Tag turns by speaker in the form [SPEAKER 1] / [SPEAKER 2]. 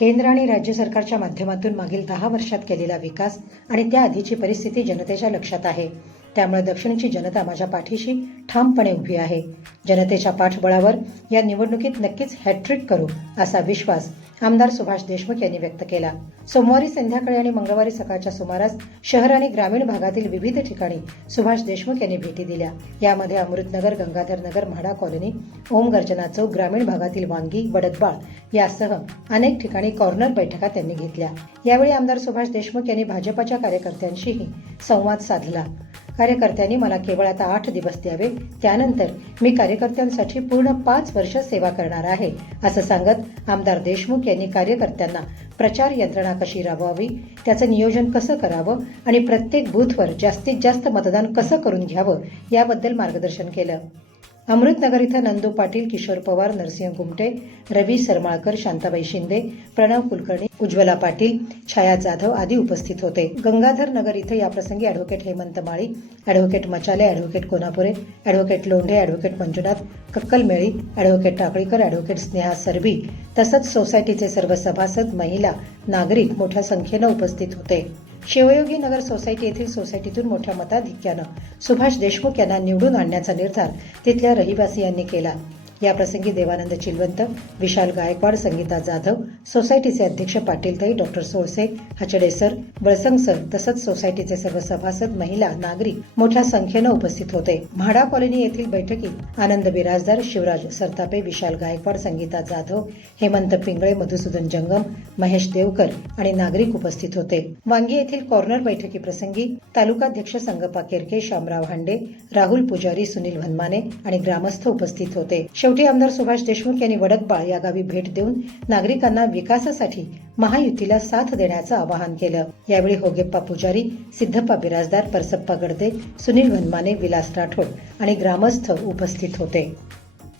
[SPEAKER 1] केंद्र आणि राज्य सरकारच्या माध्यमातून मागील दहा वर्षात केलेला विकास आणि त्याआधीची परिस्थिती जनतेच्या लक्षात आहे. त्यामुळे दक्षिणची जनता माझ्या पाठीशी ठामपणे उभी आहे. जनतेच्या पाठबळावर या निवडणुकीत नक्कीच हॅट्रिक करू असा विश्वास आमदार सुभाष देशमुख यांनी व्यक्त केला. सोमवारी संध्याकाळी आणि मंगळवारी सकाळच्या सुमारास शहर आणि ग्रामीण भागातील विविध ठिकाणी सुभाष देशमुख यांनी भेटी दिल्या. यामध्ये अमृतनगर गंगाधरनगर म्हाडा कॉलनी ओम गर्जना चौक ग्रामीण भागातील वांगी वडदबाळ यासह अनेक ठिकाणी कॉर्नर बैठका त्यांनी घेतल्या. यावेळी आमदार सुभाष देशमुख यांनी भाजपाच्या कार्यकर्त्यांशीही संवाद साधला. कार्यकर्त्यांनी मला केवळ आता आठ दिवस द्यावे. त्यानंतर मी कार्यकर्त्यांसाठी पूर्ण पाच वर्ष सेवा करणार आहे असं सांगत आमदार देशमुख यांनी कार्यकर्त्यांना प्रचार यंत्रणा कशी राबवावी त्याचं नियोजन कसं करावं आणि प्रत्येक बूथवर जास्तीत जास्त मतदान कसं करून घ्यावं याबद्दल मार्गदर्शन केलं. अमृतनगर इथं नंदू पाटील किशोर पवार नरसिंह गुमटे रवी सरमाळकर शांताबाई शिंदे प्रणव कुलकर्णी उज्ज्वला पाटील छाया जाधव आदी उपस्थित होते. गंगाधर नगर इथं याप्रसंगी advocate Hemant Mali advocate Machale advocate Konapure advocate Londhe advocate Manjunath Kakkalmeli advocate Takalikar advocate Sneha Sarbi तसंच सोसायटीचे सर्व सभासद महिला नागरिक मोठ्या संख्येनं उपस्थित होते. शिवयोगी नगर सोसायटी येथील सोसायटीतून मोठ्या मताधिक्यानं सुभाष देशमुख यांना निवडून आणण्याचा निर्धार तिथल्या रहिवासियांनी केला. याप्रसंगी देवानंद चिलवंत विशाल गायकवाड संगीता जाधव सोसायटीचे अध्यक्ष पाटीलताई doctor Solse Hachde sir Balsang sir तसंच सोसायटीचे सर्व सभासद महिला नागरिक मोठ्या संख्येनं उपस्थित होते. म्हाडा कॉलनी येथील बैठकीत आनंद बिराजदार शिवराज सरतापे विशाल गायकवाड संगीता जाधव हेमंत पिंगळे मधुसूदन जंगम महेश देवकर आणि नागरिक उपस्थित होते. वांगी येथील कॉर्नर बैठकीप्रसंगी तालुकाध्यक्ष संगपा केरके शामराव हांडे राहुल पुजारी सुनील भन्माने आणि ग्रामस्थ उपस्थित होते. शेवटी आमदार सुभाष देशमुख यांनी वडकबाळ या गावी भेट देऊन नागरिकांना विकासासाठी महायुतीला साथ देण्याचं आवाहन केलं. यावेळी होगेप्पा पुजारी सिद्धप्पा बिराजदार परसप्पा गडदे सुनील भन्माने विलास राठोड आणि ग्रामस्थ उपस्थित होते.